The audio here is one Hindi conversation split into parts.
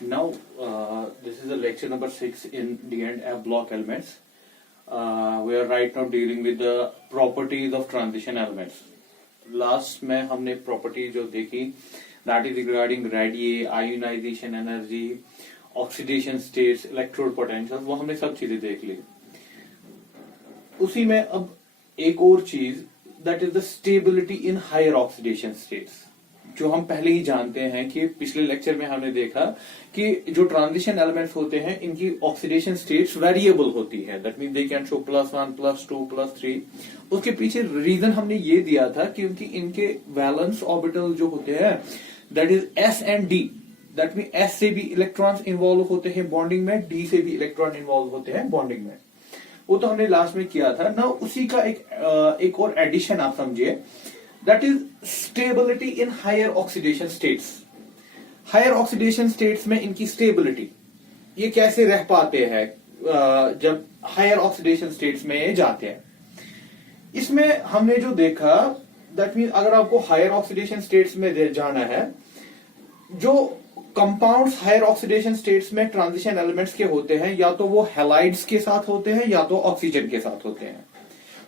Now, this is the lecture number 6 in D&F block elements. We are right now dealing with the properties of transition elements. Last में हमने property जो देखी, that is regarding radii, ionization energy, oxidation states, electrode potentials, वो हमने सब चीजें देख ली. उसी में अब एक और चीज, that is the stability in higher oxidation states. जो हम पहले ही जानते हैं कि पिछले लेक्चर में हमने देखा कि जो ट्रांजिशन एलिमेंट्स होते हैं इनकी ऑक्सीडेशन स्टेट्स वेरिएबल होती है. That mean they can show +1, +2, +3. उसके पीछे रीजन हमने ये दिया था कि इनके वैलेंस ऑर्बिटल जो होते हैं that is S and D. That mean S से भी इलेक्ट्रॉन्स इन्वॉल्व होते हैं बॉन्डिंग में, D से भी इलेक्ट्रॉन इन्वॉल्व होते हैं बॉन्डिंग में. वो तो हमने लास्ट में किया था ना. उसी का एक और एडिशन आप समझिए, that is stability in higher oxidation states. Higher oxidation states में इनकी stability ये कैसे रह पाते हैं जब higher oxidation states में ये जाते हैं. इसमें हमने जो देखा that means अगर आपको higher oxidation states में जाना है, जो कंपाउंड्स हायर ऑक्सीडेशन स्टेट्स में ट्रांजिशन एलिमेंट्स के होते हैं या तो वो हैलाइड्स के साथ होते हैं या तो ऑक्सीजन के साथ होते हैं.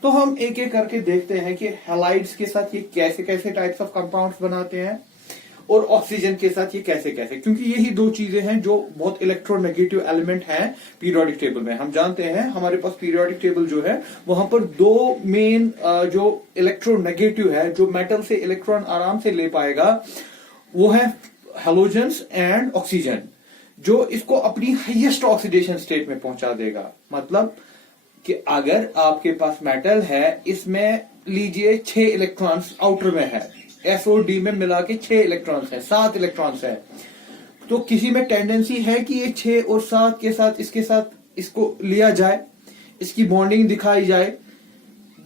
तो हम एक एक करके देखते हैं कि हैलाइड्स के साथ ये कैसे कैसे टाइप्स ऑफ कंपाउंड्स बनाते हैं और ऑक्सीजन के साथ ये कैसे कैसे, क्योंकि यही दो चीजें हैं जो बहुत इलेक्ट्रोनेगेटिव एलिमेंट हैं पीरियोडिक टेबल में. हम जानते हैं हमारे पास पीरियोडिक टेबल जो है वहां पर दो मेन जो इलेक्ट्रोनेगेटिव है, जो मेटल से इलेक्ट्रॉन आराम से ले पाएगा, वो है हैलोजेंस एंड ऑक्सीजन, जो इसको अपनी हाईएस्ट ऑक्सीडेशन स्टेट में पहुंचा देगा. मतलब कि अगर आपके पास मेटल है, इसमें लीजिए 6 इलेक्ट्रॉन्स आउटर में है, S और D में मिला के 6 इलेक्ट्रॉन्स है, 7 इलेक्ट्रॉन्स है. तो किसी में टेंडेंसी है कि ये 6 और 7 के साथ इसको लिया जाए, इसकी बॉन्डिंग दिखाई जाए.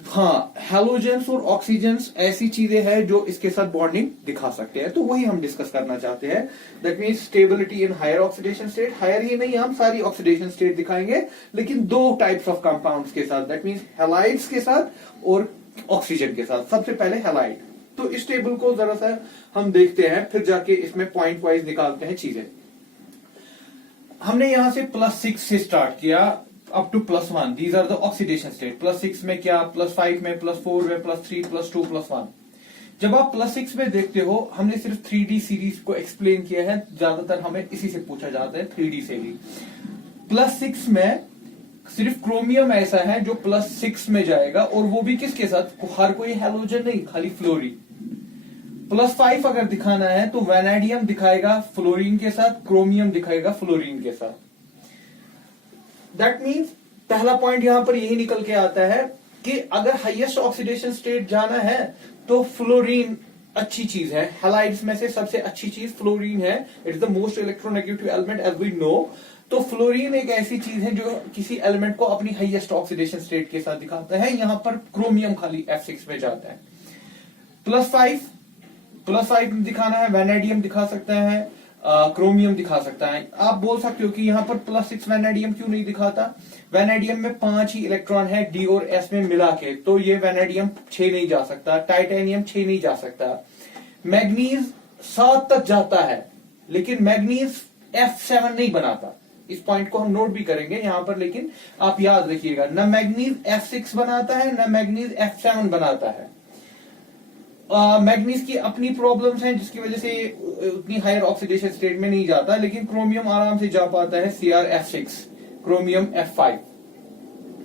हाँ, हैलोजेंस और ऑक्सीजेंस ऐसी चीजें हैं जो इसके साथ बॉन्डिंग दिखा सकते हैं. तो वही हम डिस्कस करना चाहते हैं. That means stability in higher oxidation state. Higher ही नहीं, हम सारी ऑक्सीडेशन स्टेट दिखाएंगे, लेकिन दो टाइप्स ऑफ कंपाउंड्स के साथ. दैट मींस हैलाइड्स के साथ और ऑक्सीजन के साथ. सबसे पहले हैलाइड. तो इस टेबल को जरा सा हम देखते हैं, फिर जाके इसमें पॉइंट वाइज निकालते हैं चीजें. हमने यहां से +6 से स्टार्ट किया up to +1. These are the oxidation state. +6 में क्या, +5 में, +4 में, +3, +2, +1. जब आप +6 में देखते हो, हमने सिर्फ 3D सीरीज को एक्सप्लेन किया है. ज्यादातर हमें इसी से पूछा जाता है, 3D से ही. +6 में सिर्फ क्रोमियम ऐसा है जो +6 में जाएगा, और वो भी किसके साथ, हर कोई हैलोजन नहीं, खाली फ्लोरीन. +5 अगर दिखाना है तो वैनेडियम दिखाएगा फ्लोरीन के साथ, क्रोमियम दिखाएगा फ्लोरीन के साथ. दैट मीन्स पहला पॉइंट यहां पर यही निकल के आता है कि अगर हाईएस्ट ऑक्सीडेशन स्टेट जाना है तो फ्लोरीन अच्छी चीज है. हैलाइड्स में से सबसे अच्छी चीज फ्लोरीन है. It's the most electronegative element as we know. तो फ्लोरीन एक ऐसी चीज है जो किसी एलिमेंट को अपनी हाईएस्ट ऑक्सीडेशन स्टेट के साथ दिखाता है. यहां पर क्रोमियम खाली F6 में जाता है. +5 दिखाना है, वैनेडियम दिखा सकता है, क्रोमियम दिखा सकता है. आप बोल सकते हो कि यहाँ पर +6 वैनेडियम क्यों नहीं दिखाता. वैनेडियम में 5 ही इलेक्ट्रॉन है D और S में मिला के, तो ये वैनेडियम 6 नहीं जा सकता. टाइटेनियम 6 नहीं जा सकता. मैग्नीज 7 तक जाता है, लेकिन मैग्नीज F7 नहीं बनाता. इस पॉइंट को हम नोट भी करेंगे यहाँ पर, लेकिन आप याद रखिएगा, न मैग्नीज F6 बनाता है, न मैग्नीज F7 बनाता है. मैग्नीज की अपनी प्रॉब्लम्स हैं जिसकी वजह से उतनी हायर ऑक्सीडेशन स्टेट में नहीं जाता, लेकिन क्रोमियम आराम से जा पाता है. CrF6, chromium F5.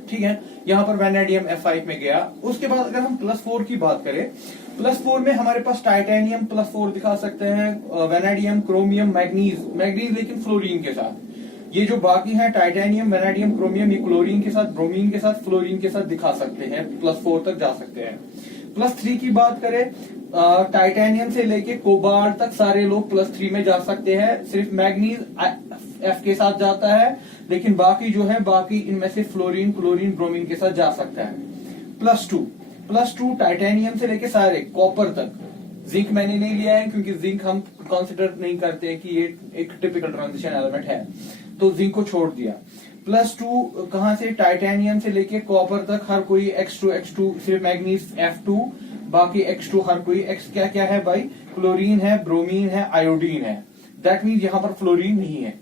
ठीक है, यहां पर वैनेडियम F5 में गया. उसके बाद अगर हम +4 की बात करें, +4 में हमारे पास टाइटेनियम +4 दिखा सकते हैं, वैनेडियम, क्रोमियम, मैग्नीज लेकिन फ्लोरीन के साथ. ये जो बाकी है टाइटेनियम, वैनेडियम, क्रोमियम, ये क्लोरीन के साथ, ब्रोमीन के साथ, फ्लोरीन के साथ दिखा सकते हैं. +4 तक जा सकते हैं. +3 की बात करें, टाइटेनियम से लेके कोबाल्ट तक सारे लोग +3 में जा सकते हैं. सिर्फ मैग्नीज F के साथ जाता है, लेकिन बाकी जो है, बाकी इनमें से फ्लोरीन, क्लोरीन, ब्रोमीन के साथ जा सकता है. +2 टाइटेनियम से लेके सारे कॉपर तक. जिंक मैंने नहीं लिया है क्योंकि जिंक हम कंसिडर नहीं करते कि ये एक टिपिकल ट्रांजिशन एलिमेंट है, तो जिंक को छोड़ दिया. +2 कहां से, टाइटेनियम से लेके कॉपर तक हर कोई X2, सिर्फ मैग्नीज F2, बाकी X2 हर कोई. X क्या क्या है भाई, क्लोरीन है, ब्रोमीन है, आयोडीन है. दैट मीन यहां पर फ्लोरीन नहीं है।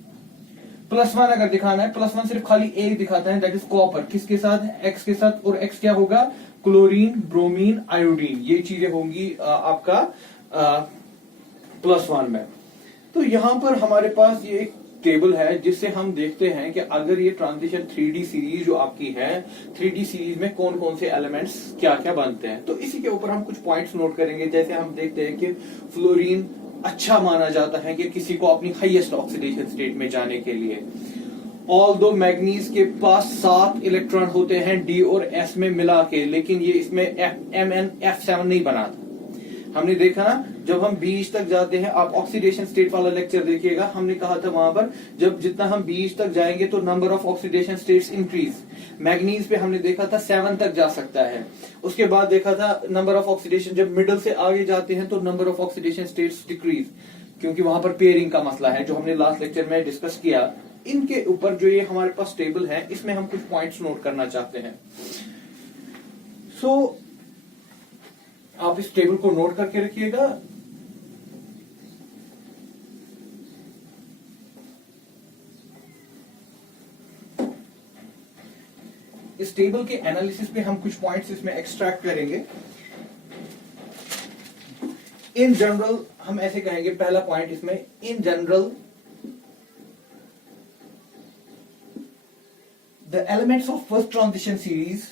+1 अगर दिखाना है, +1 सिर्फ खाली एक दिखाता है, दैट इज कॉपर। किसके साथ? एक्स के साथ। और एक्स क्या होगा? क्लोरीन, ब्रोमीन, आयोडीन, ये चीजें होंगी आपका +1 में। तो यहां पर हमारे पास ये एक टेबल है जिससे हम देखते हैं कि अगर ये ट्रांजिशन 3D सीरीज जो आपकी है, 3D सीरीज में कौन कौन से एलिमेंट्स क्या क्या बनते हैं। तो इसी के ऊपर हम कुछ पॉइंट्स नोट करेंगे। जैसे हम देखते हैं कि फ्लोरीन अच्छा माना जाता है कि किसी को अपनी हाईएस्ट ऑक्सीडेशन स्टेट में जाने के लिए। ऑल्दो मैग्नीज के पास 7 इलेक्ट्रॉन होते हैं डी और एस में मिला के, लेकिन ये इसमें MnF7 नहीं बनाता। हमने देखा ना, जब हम 20 तक जाते हैं, आप ऑक्सीडेशन स्टेट वाला लेक्चर देखिएगा, हमने कहा था वहां पर जब जितना हम 20 तक जाएंगे तो number of oxidation states increase. Manganese पे हमने देखा था 7 तक जा सकता है। उसके बाद देखा था नंबर ऑफ ऑक्सीडेशन, जब मिडल से आगे जाते हैं तो number of oxidation states decrease, क्योंकि वहां पर पेयरिंग का मसला है जो हमने लास्ट लेक्चर में डिस्कस किया। इनके ऊपर जो ये हमारे पास टेबल है, इसमें हम कुछ पॉइंट्स नोट करना चाहते हैं। सो आप इस टेबल को नोट करके रखिएगा। इस टेबल के एनालिसिस पे हम कुछ पॉइंट्स इसमें एक्सट्रैक्ट करेंगे। इन जनरल हम ऐसे कहेंगे, पहला पॉइंट इसमें, इन general the elements of first transition series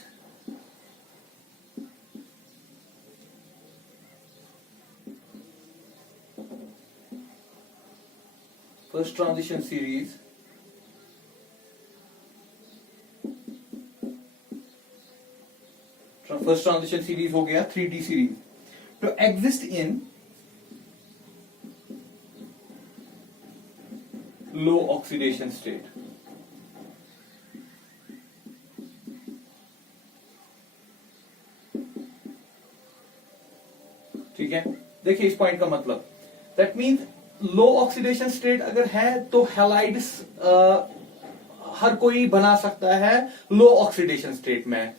first transition series first transition series हो गया 3D series, to exist in low oxidation state। ठीक है, देखिए इस पॉइंट का मतलब, that means low oxidation state अगर है तो हैलाइड्स हर कोई बना सकता है लो ऑक्सीडेशन स्टेट में।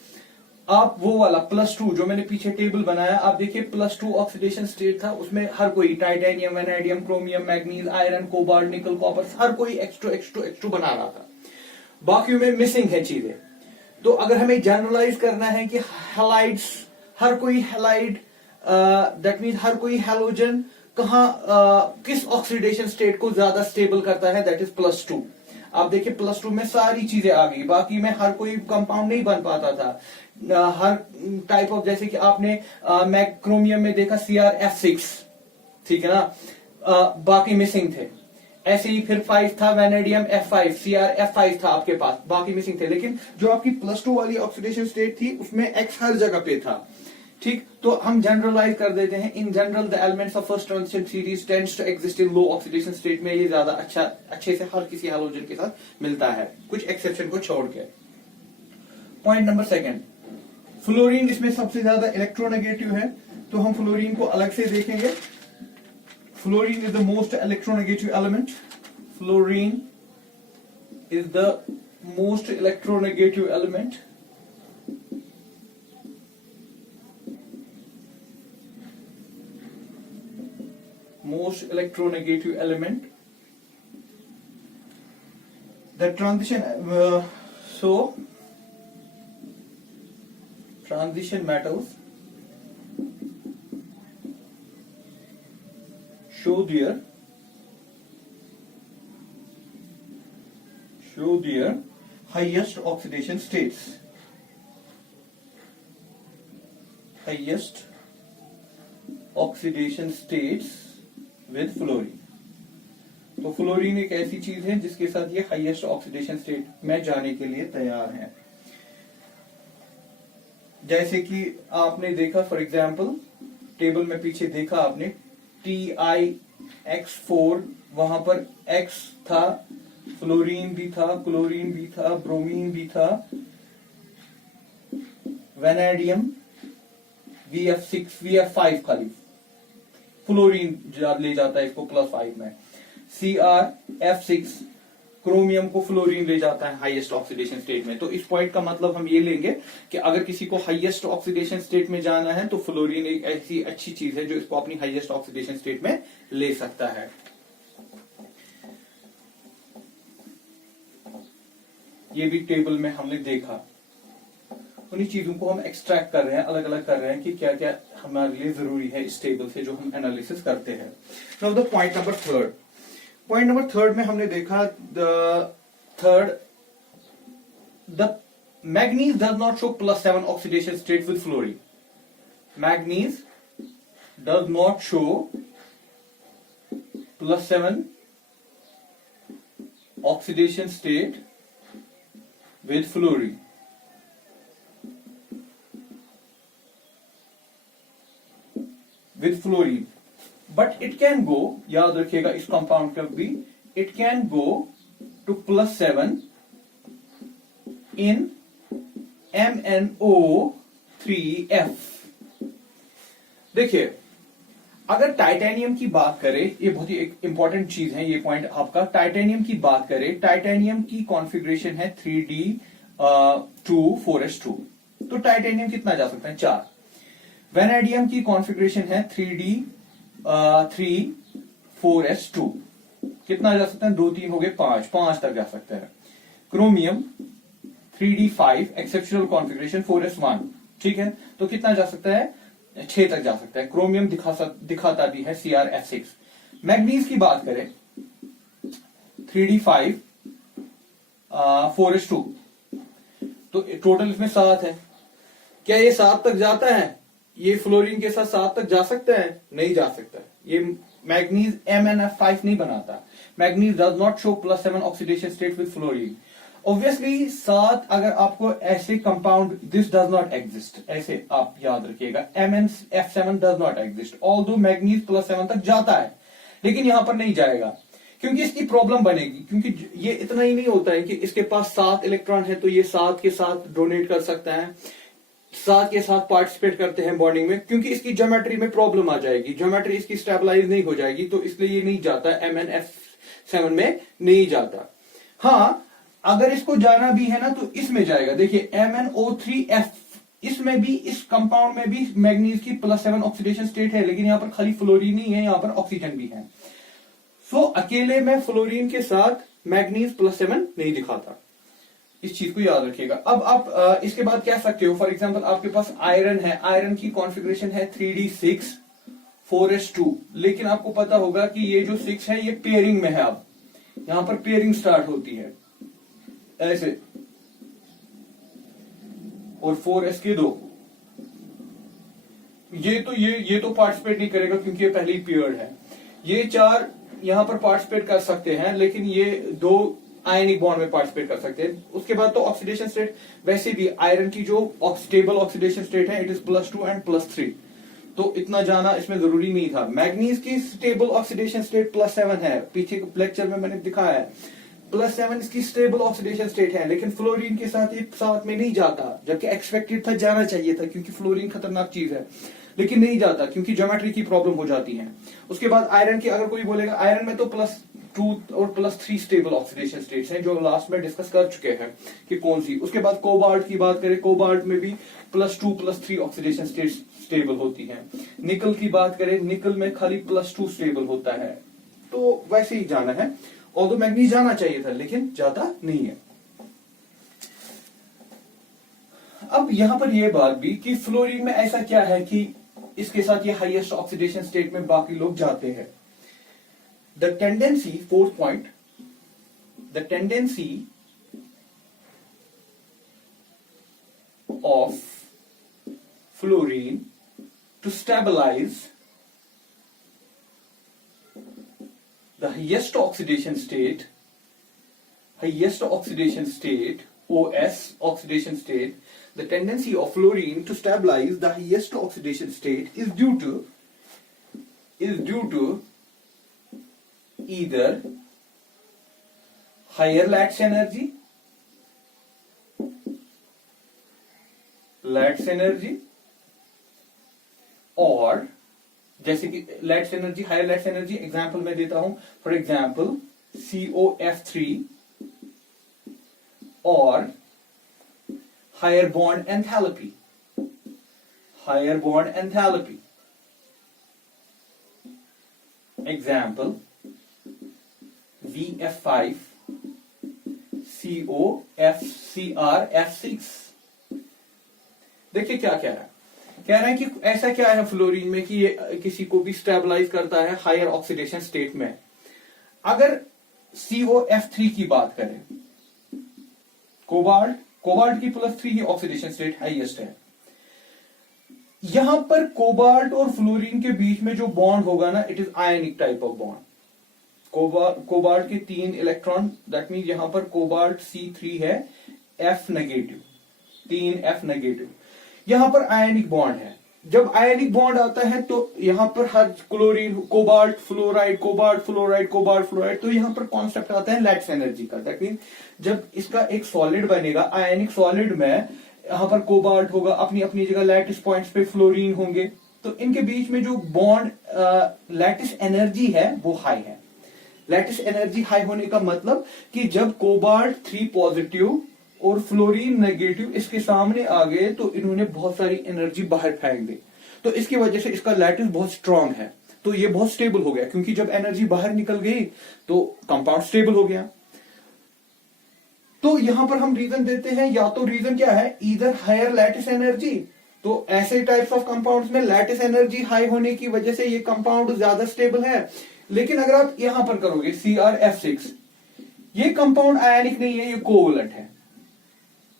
आप वो वाला +2 जो मैंने पीछे टेबल बनाया, आप देखिए +2 ऑक्सीडेशन स्टेट था, उसमें हर कोई titanium, vanadium, chromium, manganese, iron, cobalt, निकल, कॉपर, हर कोई H2 बना रहा था। बाकी में मिसिंग है चीजें। तो अगर हमें जनरलाइज करना है कि हैलाइड्स, हर कोई हैलाइड, दैट मीन हर कोई हैलोजन किस ऑक्सीडेशन स्टेट को ज्यादा स्टेबल करता है, दैट इज +2। आप देखिए +2 में सारी चीजें आ गई, बाकी में हर कोई कंपाउंड नहीं बन पाता था। हर टाइप ऑफ, जैसे कि आपने क्रोमियम में देखा CrF6, ठीक है ना, बाकी मिसिंग थे। ऐसे ही फिर 5 था वैनेडियम F5, CrF5 था आपके पास, बाकी मिसिंग थे। लेकिन जो आपकी +2 वाली ऑक्सीडेशन स्टेट थी उसमें X हर जगह पे था। ठीक, तो हम जनरलाइज कर देते हैं, in general the elements of first transition series tends to exist in low oxidation state में। ये ज्यादा अच्छे से हर किसी हैलोजन के साथ मिलता है, कुछ एक्सेप्शन को छोड़ के। पॉइंट नंबर 2, फ्लोरीन इसमें सबसे ज्यादा इलेक्ट्रोनेगेटिव है, तो हम फ्लोरीन को अलग से देखेंगे। Fluorine is the most electronegative element. Fluorine is the most electronegative element. Most electronegative element. The transition transition metals show their highest oxidation states. Highest oxidation states with fluorine. तो फ्लोरीन एक ऐसी चीज है जिसके साथ ये हाईएस्ट ऑक्सीडेशन स्टेट में जाने के लिए तैयार है। जैसे कि आपने देखा, फॉर एग्जांपल टेबल में पीछे देखा आपने TiX4, वहां पर X था, फ्लोरीन भी था, क्लोरीन भी था, ब्रोमीन भी था, वैनेडियम VF6, VF5 खाली, फ्लोरीन ले जाता है इसको +5 में। CrF6 क्रोमियम को फ्लोरीन ले जाता है हाईएस्ट ऑक्सीडेशन स्टेट में। तो इस पॉइंट का मतलब हम ये लेंगे कि अगर किसी को हाईएस्ट ऑक्सीडेशन स्टेट में जाना है तो फ्लोरीन एक ऐसी अच्छी चीज है जो इसको अपनी हाईएस्ट ऑक्सीडेशन स्टेट में ले सकता है। ये भी टेबल में हमने देखा, उन्हीं चीजों को हम एक्सट्रैक्ट कर रहे हैं, अलग अलग कर रहे हैं कि क्या क्या हमारे लिए जरूरी है इस टेबल से जो हम एनालिसिस करते हैं। Now the point number third, point number third में हमने देखा the manganese does not show +7 oxidation state with fluorine. Manganese does not show +7 oxidation state with fluorine. With fluorine, but it can go, याद रखिएगा इस कंपाउंड का भी, it can go to +7 in MnO3F। देखिए, अगर टाइटेनियम की बात करें, ये बहुत ही एक इंपॉर्टेंट चीज है ये पॉइंट आपका, टाइटेनियम की बात करें, टाइटेनियम की कॉन्फ़िगरेशन है 3d2 4s2, तो टाइटेनियम कितना जा सकता है 4। वेनेडियम की कॉन्फ़िगरेशन है 3d3 4s2, कितना जा सकता है 2 3 हो गए 5 तक जा सकता है। Chromium 3d5 exceptional configuration 4s1, ठीक है, तो कितना जा सकता है 6 तक जा सकता है। क्रोमियम दिखाता भी है CrF6। मैग्नीज की बात करें 3d5 4s2, तो टोटल इसमें 7 है। क्या ये 7 तक जाता है? ये फ्लोरीन के साथ 7 तक जा सकता है? नहीं जा सकता। ये मैग्नीज MnF5 नहीं बनाता। Manganese does not show +7 oxidation state with fluorine. Obviously 7 अगर आपको ऐसे compound, this does not exist, ऐसे आप याद रखिएगा, MnF7 does not exist, although manganese +7 तक जाता है, लेकिन यहां पर नहीं जाएगा क्योंकि इसकी प्रॉब्लम बनेगी, क्योंकि ये इतना ही नहीं होता है कि इसके पास 7 इलेक्ट्रॉन है तो ये 7 के साथ डोनेट कर सकता है, 7 के साथ पार्टिसिपेट करते हैं बॉन्डिंग में, क्योंकि इसकी ज्योमेट्री में प्रॉब्लम आ जाएगी, ज्योमेट्री इसकी स्टेबलाइज नहीं हो जाएगी, तो इसलिए ये नहीं जाता, MnF7 में नहीं जाता। हाँ, अगर इसको जाना भी है ना तो इसमें जाएगा। देखिए MnO3F, इसमें भी, इस कंपाउंड में भी मैग्नीज की +7 ऑक्सीडेशन स्टेट है, लेकिन यहां पर खाली फ्लोरीन नहीं है, यहां पर ऑक्सीजन भी है। सो अकेले में फ्लोरीन के साथ मैग्नीज +7 नहीं दिखाता, इस चीज को याद रखिएगा। अब आप इसके बाद कह सकते हो, फॉर एग्जांपल आपके पास आयरन है, आयरन की कॉन्फ़िगरेशन है 3d6 4s2, लेकिन आपको पता होगा कि ये जो 6 है ये पेयरिंग में है, अब यहां पर पेयरिंग स्टार्ट होती है ऐसे, और 4s के 2, ये तो पार्टिसिपेट नहीं करेगा क्योंकि ये पहले ही पेयर्ड है। ये 4 यहां पर पार्टिसिपेट कर सकते हैं, लेकिन ये 2 आयनिक बॉन्ड में पार्टिसिपेट कर सकते हैं। उसके बाद तो ऑक्सीडेशन स्टेट, वैसे भी आयरन की जो स्टेबल ऑक्सीडेशन स्टेट है इट इज +2 एंड +3, तो इतना जाना इसमें जरूरी नहीं था। मैग्नीज की स्टेबल ऑक्सीडेशन स्टेट +7 है, पीछे लेक्चर में मैंने दिखाया है, +7 इसकी स्टेबल ऑक्सीडेशन स्टेट है, लेकिन फ्लोरीन के साथ ये साथ में नहीं जाता, जबकि एक्सपेक्टेड था जाना चाहिए था, क्योंकि फ्लोरीन खतरनाक चीज है, लेकिन नहीं जाता क्योंकि ज्योमेट्री की प्रॉब्लम हो जाती है। उसके बाद आयरन की अगर कोई बोलेगा, आयरन में तो +2 और +3 स्टेबल ऑक्सीडेशन स्टेट्स हैं, जो लास्ट में डिस्कस कर चुके हैं कि कौन सी। उसके बाद कोबाल्ट की बात करें, कोबाल्ट में भी +2 +3 ऑक्सीडेशन स्टेट्स स्टेबल होती हैं। निकल की बात करें, निकल में खाली +2 स्टेबल होता है, तो वैसे ही जाना है। ऑल्दो मैग्नीज जाना चाहिए था, लेकिन जाता नहीं है। अब यहां पर यह बात भी कि फ्लोरीन में ऐसा क्या है कि इसके साथ ये हाईएस्ट ऑक्सीडेशन स्टेट में बाकी लोग जाते हैं। The tendency, fourth point, the tendency of fluorine to stabilise the highest oxidation state, OS oxidation state, the tendency of fluorine to stabilize the highest oxidation state is due to either higher lattice energy और जैसे कि lattice energy, higher lattice energy, example मैं देता हूं, फॉर एग्जांपल COF3 और higher bond enthalpy, example VF5 COFCrF6। देखिए क्या कह रहा है, कह रहा है कि ऐसा क्या है फ्लोरीन में कि ये किसी को भी स्टेबलाइज करता है हायर ऑक्सीडेशन स्टेट में। अगर COF3 की बात करें, कोबाल्ट की +3 ऑक्सीडेशन स्टेट हाईएस्ट है। यहां पर कोबाल्ट और फ्लोरीन के बीच में जो बॉन्ड होगा ना, it is ionic type of bond. Cobalt के 3 इलेक्ट्रॉन, दैट मीन यहां पर कोबाल्ट C3 है, F नेगेटिव, 3F नेगेटिव। यहां पर आयनिक बॉन्ड है। जब आयनिक बॉन्ड आता है तो यहां पर हर chlorine, cobalt fluoride, cobalt fluoride, cobalt fluoride, तो यहां पर कॉन्सेप्ट आता है लैटिस एनर्जी का। दैट मीन जब इसका एक सॉलिड बनेगा, आयनिक सॉलिड में यहां पर कोबाल्ट होगा, अपनी अपनी जगह लैटिस पॉइंट्स पे फ्लोरीन होंगे, तो इनके बीच में जो बॉन्ड लैटिस एनर्जी है वो हाई है। लैटिस एनर्जी हाई होने का मतलब कि जब कोबाल्ट 3 पॉजिटिव और फ्लोरीन नेगेटिव इसके सामने आ गए तो इन्होंने बहुत सारी एनर्जी बाहर फेंक दी, तो इसकी वजह से इसका लैटिस बहुत स्ट्रांग है, तो ये बहुत स्टेबल हो गया, क्योंकि जब एनर्जी बाहर निकल गई तो कंपाउंड स्टेबल हो गया। तो यहां पर हम रीजन देते हैं, या तो रीजन क्या है, ईदर हायर लैटिस एनर्जी, तो ऐसे टाइप्स ऑफ कंपाउंड्स में लैटिस एनर्जी हाई होने की वजह से ये कंपाउंड ज्यादा स्टेबल है। लेकिन अगर आप यहां पर करोगे CrF6, ये कंपाउंड आयनिक नहीं है, ये कोवलेंट है।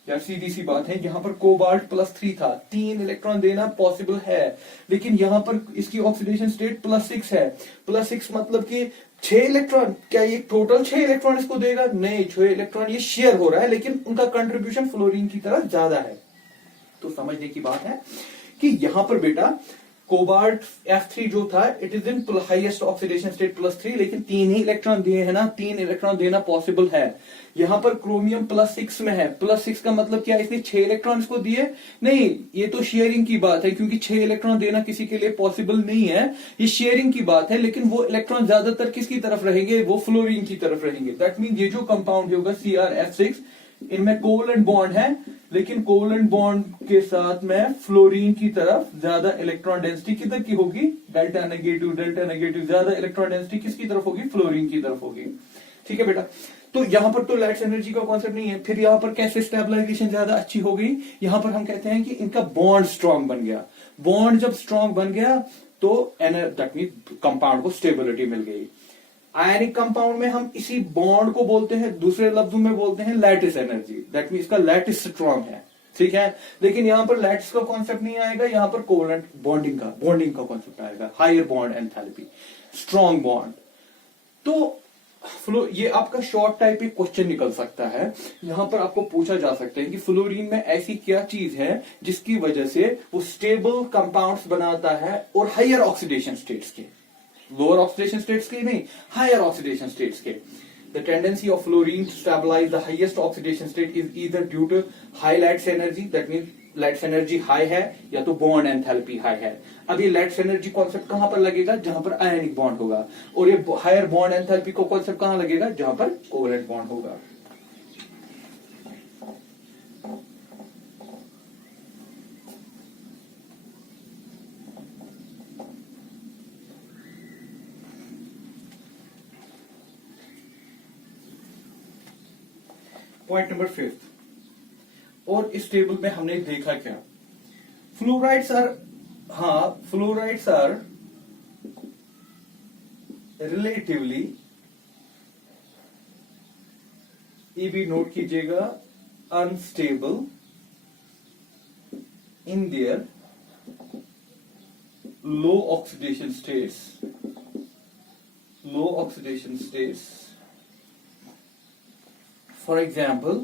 यार सीधी सी बात है, यहां पर कोबाल्ट +3 था, 3 इलेक्ट्रॉन देना पॉसिबल है, लेकिन यहां पर इसकी ऑक्सीडेशन स्टेट +6 है। +6 मतलब कि 6 इलेक्ट्रॉन, क्या ये टोटल 6 इलेक्ट्रॉन इसको देगा? नहीं, 6 इलेक्ट्रॉन ये शेयर हो रहा है, लेकिन उनका कंट्रीब्यूशन फ्लोरीन की तरफ ज्यादा है। तो समझने की बात है कि यहां पर बेटा कोबाल्ट F3 जो था, it is in highest oxidation state +3, लेकिन 3 ही इलेक्ट्रॉन दिए हैं ना, 3 इलेक्ट्रॉन देना पॉसिबल है। यहां पर क्रोमियम +6 में है, +6 का मतलब क्या, इसने 6 इलेक्ट्रॉन इसको दिए? नहीं, ये तो शेयरिंग की बात है, क्योंकि 6 इलेक्ट्रॉन देना किसी के लिए पॉसिबल नहीं है, ये शेयरिंग की बात है। लेकिन वो इलेक्ट्रॉन ज्यादातर किसकी तरफ रहेंगे? वो फ्लोरीन की तरफ रहेंगे। दैट मीन ये जो कंपाउंड होगा CrF6, इनमें कोवलेंट बॉन्ड है, लेकिन कोवलेंट बॉन्ड के साथ में फ्लोरीन की तरफ ज्यादा इलेक्ट्रॉन डेंसिटी किधर की होगी? डेल्टा नेगेटिव, ज्यादा इलेक्ट्रॉन डेंसिटी किसकी तरफ होगी? फ्लोरीन की तरफ होगी। ठीक है बेटा, तो यहां पर तो लैटिस एनर्जी का कॉन्सेप्ट नहीं है। फिर यहां पर कैसे स्टेबलाइजेशन ज्यादा अच्छी हो गई? यहां पर हम कहते हैं कि इनका बॉन्ड स्ट्रांग बन गया। बॉन्ड जब स्ट्रांग बन गया तो दैट मीन कंपाउंड को स्टेबिलिटी मिल गई। आयनिक कंपाउंड में हम इसी बॉन्ड को बोलते हैं, दूसरे लफ्जों में बोलते हैं लैटिस एनर्जी। दैट मीन इसका लैटिस स्ट्रांग है, ठीक है। लेकिन यहां पर लैटिस का कॉन्सेप्ट नहीं आएगा, यहां पर कोवलेंट बॉन्डिंग का कॉन्सेप्ट आएगा, higher bond enthalpy, strong bond. तो ये आपका शॉर्ट टाइप एक क्वेश्चन निकल सकता है। यहां पर आपको पूछा जा सकता है कि फ्लोरीन में ऐसी क्या चीज है जिसकी वजह से वो स्टेबल कंपाउंड्स बनाता है और हायर ऑक्सीडेशन स्टेट्स के, लोअर ऑक्सीडेशन स्टेट्स के नहीं, हायर ऑक्सीडेशन स्टेट्स के। The tendency of fluorine to stabilize the highest oxidation state is either due to high lattice energy, that means lattice energy high है, या तो bond enthalpy high है। अब ये lattice energy कॉन्सेप्ट कहां पर लगेगा? जहां पर आयनिक बॉन्ड होगा। और ये higher bond enthalpy को कॉन्सेप्ट कहां लगेगा? जहां पर कोवलेंट बॉन्ड होगा। पॉइंट नंबर 5, और इस टेबल में हमने देखा क्या? फ्लोराइड्स आर रिलेटिवली, ये भी नोट कीजिएगा, unstable in their low oxidation states. For example,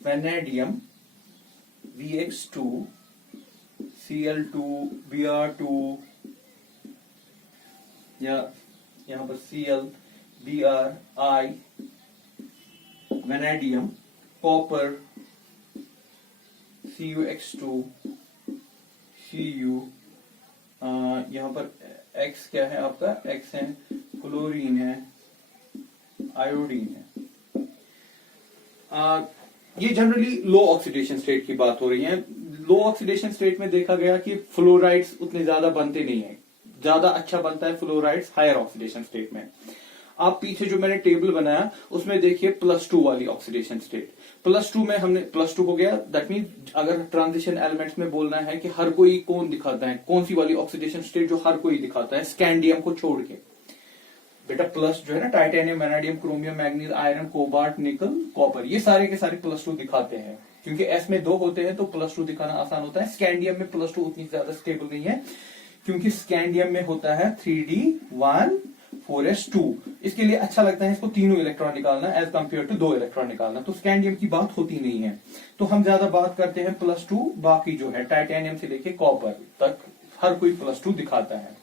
vanadium VX2, Cl2, Br2, या यहां पर Cl, Br, I, vanadium, copper, CuX2, Cu, यहां पर X क्या है आपका? X है क्लोरीन है, आयोडीन है। ये जनरली लो ऑक्सीडेशन स्टेट की बात हो रही है। लो ऑक्सीडेशन स्टेट में देखा गया कि फ्लोराइड्स उतने ज्यादा बनते नहीं है, ज्यादा अच्छा बनता है फ्लोराइड्स हायर ऑक्सीडेशन स्टेट में। आप पीछे जो मैंने टेबल बनाया उसमें देखिए +2 वाली ऑक्सीडेशन स्टेट, +2 में हमने +2 हो गया। दैट मीन अगर ट्रांजिशन एलिमेंट्स में बोलना है कि हर कोई कौन दिखाता है, कौन सी वाली ऑक्सीडेशन स्टेट जो हर कोई दिखाता है स्कैंडियम को छोड़ के। बेटा प्लस जो है ना, titanium, vanadium, chromium, manganese, iron, cobalt, निकल, कॉपर, ये सारे के सारे +2 दिखाते हैं। क्योंकि एस में 2 होते हैं तो +2 दिखाना आसान होता है। स्कैंडियम में +2 उतनी ज्यादा स्टेबल नहीं है, क्योंकि स्कैंडियम में होता है 3d1 4s2। इसके लिए अच्छा लगता है इसको तीनों इलेक्ट्रॉन निकालना एज कंपेयर टू 2 इलेक्ट्रॉन निकालना। तो स्कैंडियम की बात होती नहीं है, तो हम ज्यादा बात करते हैं +2। बाकी जो है टाइटेनियम से लेके कॉपर तक हर कोई +2 दिखाता है।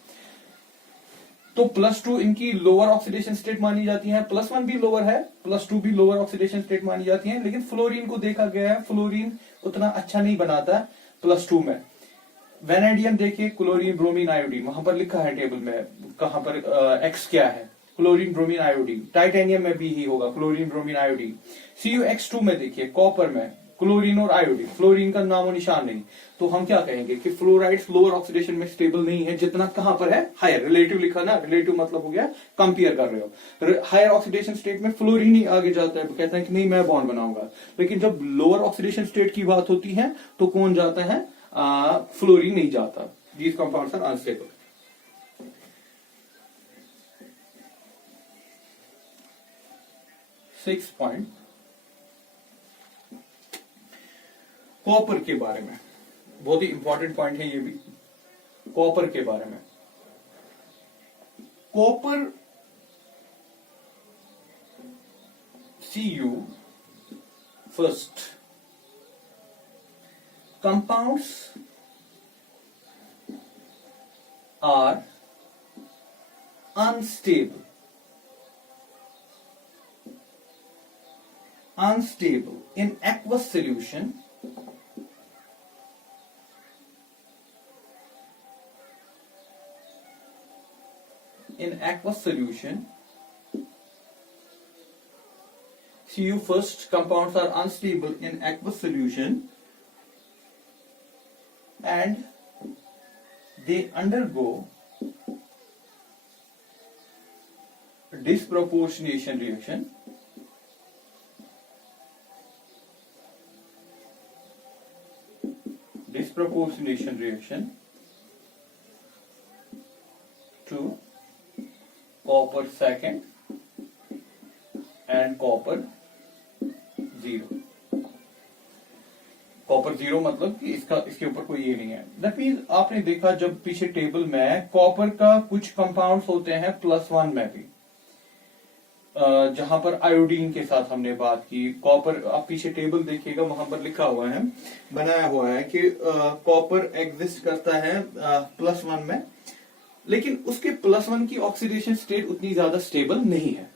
तो +2 इनकी लोअर ऑक्सीडेशन स्टेट मानी जाती है, +1 भी लोअर है, +2 भी लोअर ऑक्सीडेशन स्टेट मानी जाती है। लेकिन फ्लोरीन को देखा गया है, फ्लोरीन उतना अच्छा नहीं बनाता +2 में। वैनेडियम देखिए, क्लोरीन, ब्रोमीन, आयोडीन, वहां पर लिखा है टेबल में कहां पर एक्स क्या है, क्लोरीन, ब्रोमीन, आयोडीन। टाइटेनियम में भी ही होगा क्लोरीन, ब्रोमीन, आयोडीन। CuX2 में देखिए, कॉपर में क्लोरीन और आयोडीन, फ्लोरीन का नामो निशान नहीं। तो हम क्या कहेंगे कि फ्लोराइड्स लोअर ऑक्सीडेशन में स्टेबल नहीं है, जितना कहां पर है हायर। रिलेटिव लिखा ना, रिलेटिव मतलब हो गया कंपेयर कर रहे हो। हायर ऑक्सीडेशन स्टेट में फ्लोरीन ही आगे जाता है, कहता है कि नहीं मैं बॉन्ड बनाऊंगा। लेकिन जब लोअर ऑक्सीडेशन स्टेट की बात होती है तो कौन जाता है, फ्लोरीन नहीं जाता। These compounds are unstable. Six point copper के बारे में, बहुत ही इंपॉर्टेंट पॉइंट है ये भी। कॉपर के बारे में, copper Cu first compounds are unstable in aqueous solution Cu first compounds are unstable in aqueous solution and they undergo disproportionation reaction to copper second and copper 0। Copper 0 मतलब कि इसके ऊपर कोई ये नहीं है। दैट मीन्स आपने देखा जब पीछे टेबल में कॉपर का कुछ कंपाउंड्स होते हैं +1 में भी, जहां पर आयोडीन के साथ हमने बात की। कॉपर, आप पीछे टेबल देखिएगा, वहां पर लिखा हुआ है, बनाया हुआ है कि कॉपर एग्जिस्ट करता है +1 में, लेकिन उसके +1 की ऑक्सीडेशन स्टेट उतनी ज्यादा स्टेबल नहीं है।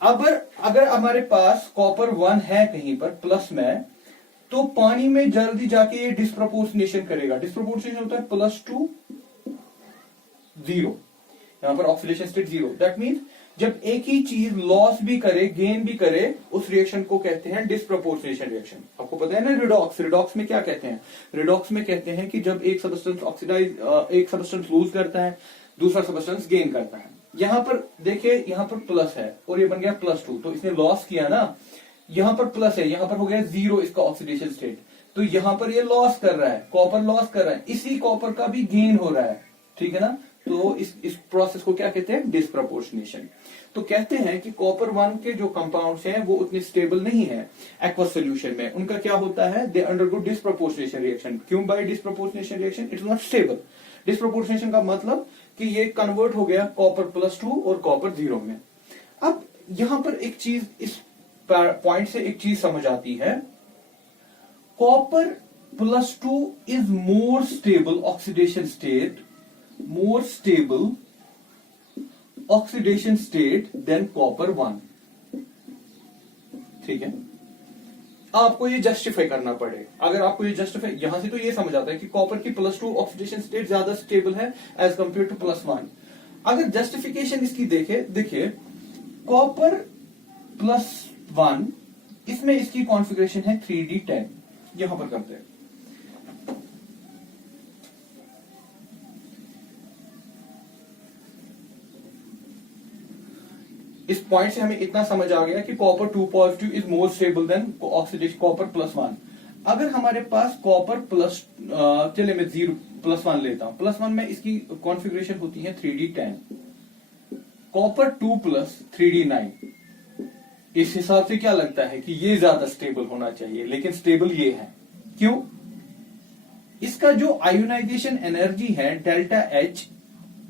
अगर हमारे पास कॉपर 1 है कहीं पर प्लस में, तो पानी में जल्दी जाके ये डिस्प्रोपोर्शनेशन करेगा। डिस्प्रोपोर्शनेशन होता है +2 0, यहां पर ऑक्सीडेशन स्टेट 0। दैट मीन्स जब एक ही चीज लॉस भी करे गेन भी करे, उस रिएक्शन को कहते हैं डिस्प्रोपोर्शनेशन रिएक्शन। आपको पता है ना रिडॉक्स में क्या कहते हैं? रिडॉक्स में कहते हैं कि जब एक सबस्टेंस लूज करता है, दूसरा सबस्टेंस गेन करता है। यहां पर देखिए, यहां पर प्लस है और ये बन गया +2, तो इसने लॉस किया ना। यहां पर प्लस है, यहां पर हो गया 0 इसका ऑक्सीडेशन स्टेट, तो यहां पर ये लॉस कर रहा है, कॉपर लॉस कर रहा है, इसी कॉपर का भी गेन हो रहा है, ठीक है ना। तो इस प्रोसेस को क्या कहते हैं? डिस्प्रोपोर्शनेशन। तो कहते हैं कि कॉपर 1 के जो कंपाउंड्स हैं वो उतने स्टेबल नहीं है एक्वस सॉल्यूशन में। उनका क्या होता है? They undergo disproportionation reaction. क्यों by disproportionation reaction? It is not stable. Disproportionation का मतलब कि ये कन्वर्ट हो गया कॉपर +2 और कॉपर 0 में। अब यहां पर एक चीज, इस पॉइंट से एक चीज समझ आती है, copper +2 is more stable oxidation state than copper 1। ठीक है, आपको ये जस्टिफाई करना पड़े। अगर आपको ये जस्टिफाई, यहां से तो ये समझ आता है कि कॉपर की +2 ऑक्सीडेशन स्टेट ज्यादा स्टेबल है एज कंपेयर टू +1। अगर जस्टिफिकेशन इसकी देखिए कॉपर +1, इसमें इसकी कॉन्फ़िगरेशन है 3d10। यहां पर करते हैं, इस पॉइंट से हमें इतना समझ आ गया कि copper 2 positive is more stable then oxidation copper +1। अगर हमारे पास कॉपर प्लस चले मैं 0+1 लेता हूं, +1 में इसकी कॉन्फ़िगरेशन होती है 3d10, कॉपर 2 प्लस 3d9। इस हिसाब से क्या लगता है कि ये ज्यादा स्टेबल होना चाहिए, लेकिन स्टेबल ये है। क्यों? इसका जो आयोनाइजेशन एनर्जी है डेल्टा H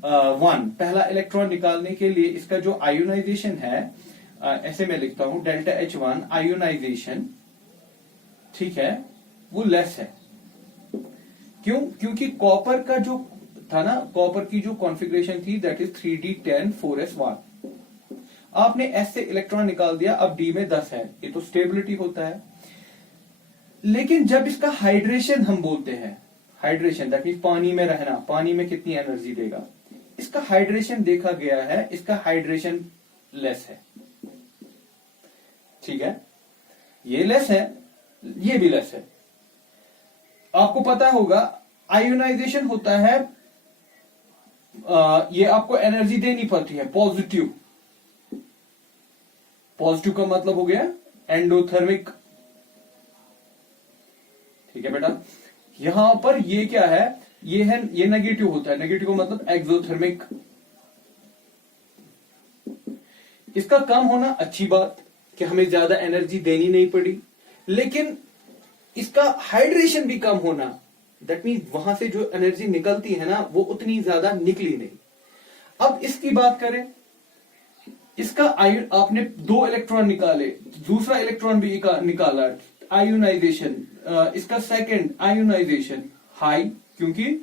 1, पहला इलेक्ट्रॉन निकालने के लिए इसका जो आयोनाइजेशन है, ऐसे मैं लिखता हूं डेल्टा H1 आयोनाइजेशन, ठीक है, वो लेस है। क्यों? क्योंकि कॉपर का जो था ना, कॉपर की जो कॉन्फ़िगरेशन थी दैट इज 3d10 4s1। आपने S से इलेक्ट्रॉन निकाल दिया, अब D में 10 है, ये तो स्टेबिलिटी होता है। लेकिन जब इसका हाइड्रेशन हम बोलते हैं, हाइड्रेशन दैट मीन पानी में रहना, पानी में कितनी एनर्जी देगा, इसका हाइड्रेशन देखा गया है, इसका हाइड्रेशन लेस है। ठीक है, ये लेस है, ये भी लेस है। आपको पता होगा आयोनाइजेशन होता है, ये आपको एनर्जी देनी पड़ती है पॉजिटिव। पॉजिटिव का मतलब हो गया एंडोथर्मिक। ठीक है बेटा, यहां पर ये क्या है, ये नेगेटिव होता है, नेगेटिव का मतलब एक्सोथर्मिक। इसका कम होना अच्छी बात कि हमें ज्यादा एनर्जी देनी नहीं पड़ी, लेकिन इसका हाइड्रेशन भी कम होना, दैट मीन वहां से जो एनर्जी निकलती है ना वो उतनी ज्यादा निकली नहीं। अब इसकी बात करें, इसका आपने 2 इलेक्ट्रॉन निकाले, दूसरा इलेक्ट्रॉन भी निकाला, आयोनाइजेशन, इसका सेकंड आयोनाइजेशन हाई, क्योंकि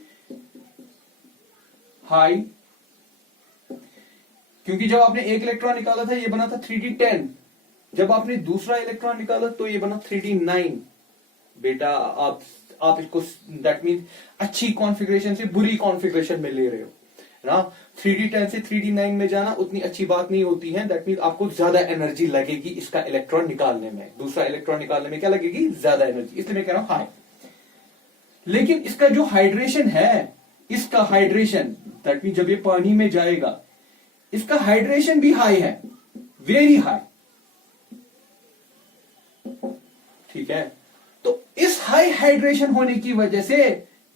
जब आपने एक इलेक्ट्रॉन निकाला था ये बना था 3d10, जब आपने दूसरा इलेक्ट्रॉन निकाला तो ये बना 3d9। बेटा आप इसको दैट मीन अच्छी कॉन्फ़िगरेशन से बुरी कॉन्फ़िगरेशन में ले रहे हो ना। 3d10 से 3d9 में जाना उतनी अच्छी बात नहीं होती है, दैट मीन आपको ज्यादा एनर्जी लगेगी इसका इलेक्ट्रॉन निकालने में, दूसरा इलेक्ट्रॉन निकालने में क्या लगेगी, ज्यादा एनर्जी, इसलिए मैं कह रहा हूं हाई। लेकिन इसका जो हाइड्रेशन है, इसका हाइड्रेशन दैट मीन जब ये पानी में जाएगा इसका हाइड्रेशन भी हाई है, वेरी हाई। ठीक है, तो इस हाई हाइड्रेशन होने की वजह से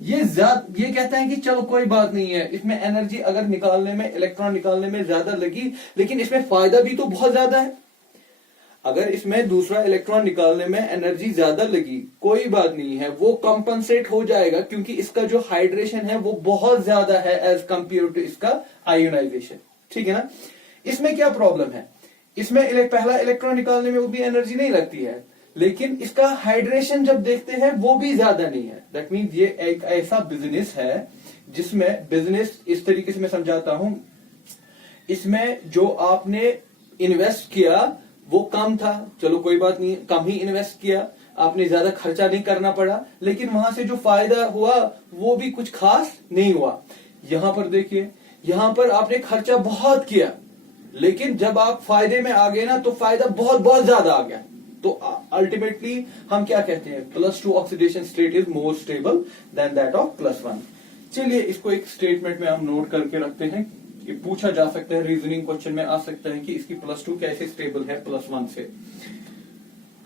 ये कहते हैं कि चलो कोई बात नहीं है, इसमें एनर्जी अगर निकालने में, इलेक्ट्रॉन निकालने में ज्यादा लगी, लेकिन इसमें फायदा भी तो बहुत ज्यादा है। अगर इसमें दूसरा इलेक्ट्रॉन निकालने में एनर्जी ज्यादा लगी, कोई बात नहीं है, वो कंपनसेट हो जाएगा, क्योंकि इसका जो हाइड्रेशन है वो बहुत ज्यादा है एज कंपेयर टू इसका आयोनाइजेशन। ठीक है ना। इसमें क्या प्रॉब्लम है, इसमें पहला इलेक्ट्रॉन निकालने में उतनी एनर्जी नहीं लगती है, लेकिन इसका हाइड्रेशन जब देखते हैं वो भी ज्यादा नहीं है। दैट मीन्स ये एक ऐसा बिजनेस है जिसमें, बिजनेस इस तरीके से मैं समझाता हूं, इसमें जो आपने इन्वेस्ट किया वो कम था, चलो कोई बात नहीं, कम ही इन्वेस्ट किया, आपने ज्यादा खर्चा नहीं करना पड़ा, लेकिन वहां से जो फायदा हुआ वो भी कुछ खास नहीं हुआ। यहां पर देखिए, यहां पर आपने खर्चा बहुत किया, लेकिन जब आप फायदे में आ गए ना तो फायदा बहुत बहुत ज्यादा आ गया। तो अल्टीमेटली हम क्या कहते हैं, +2 oxidation state is more stable then that of +1। चलिए इसको एक स्टेटमेंट में हम नोट करके रखते हैं, ये पूछा जा सकता है, रीजनिंग क्वेश्चन में आ सकता है कि इसकी +2 कैसे स्टेबल है +1 से।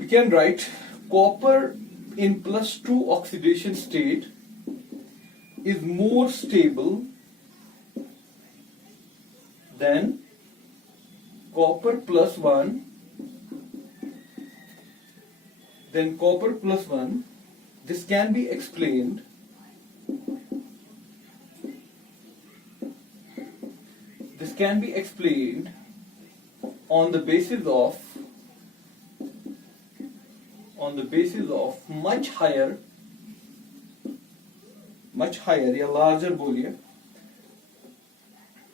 We can write copper in +2 oxidation state is more stable than copper +1, then copper +1. This can be explained on the basis of much higher या larger बोलिए,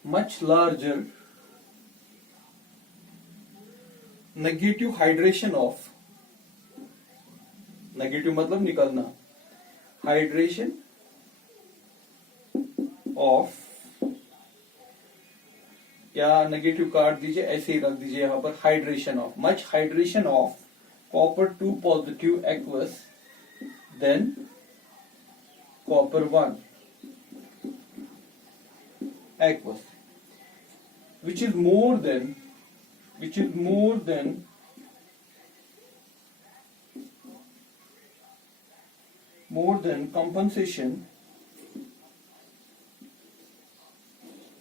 much larger negative hydration of, negative मतलब निकलना, हाइड्रेशन ऑफ, या नेगेटिव काट दीजिए, ऐसे ही रख दीजिए यहां पर, hydration of, much hydration of copper 2 positive aqueous than copper 1 aqueous, which is more than which is more than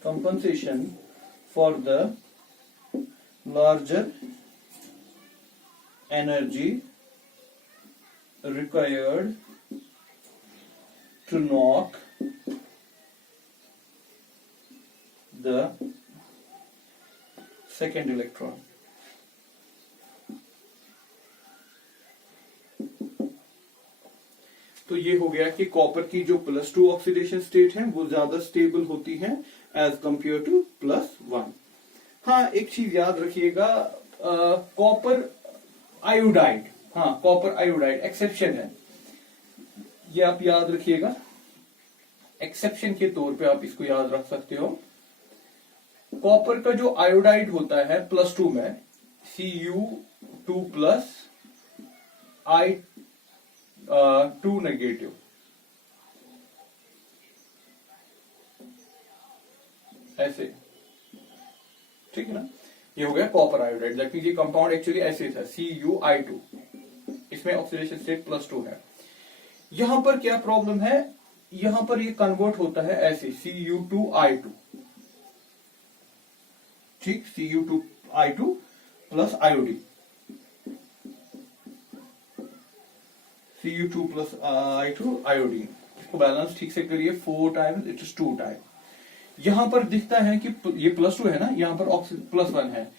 compensation for the larger energy required to knock the second electron. तो ये हो गया कि कॉपर की जो +2 ऑक्सीडेशन स्टेट है वो ज्यादा स्टेबल होती है एज कंपेयर टू +1. हाँ, एक चीज याद रखिएगा, कॉपर आयोडाइड, हाँ कॉपर आयोडाइड एक्सेप्शन है, ये आप याद रखिएगा. एक्सेप्शन के तौर पे आप इसको याद रख सकते हो. कॉपर का जो आयोडाइड होता है +2 में Cu2+ I2 नेगेटिव, ऐसे, ठीक है ना. ये हो गया कॉपर आयोडाइड. दैट मींस ये कंपाउंड एक्चुअली ऐसे था Cu2, इसमें ऑक्सीडेशन स्टेट +2 है. यहां पर क्या प्रॉब्लम है, यहां पर ये कन्वर्ट होता है ऐसे Cu2I2, ठीक, Cu2I2 plus iodine, Cu2+I2 iodine. इसको बैलेंस ठीक से करिए, 4 टाइम्स इट इज 2 टाइम. यहां पर दिखता है कि ये +2 है ना, यहां पर +1 है,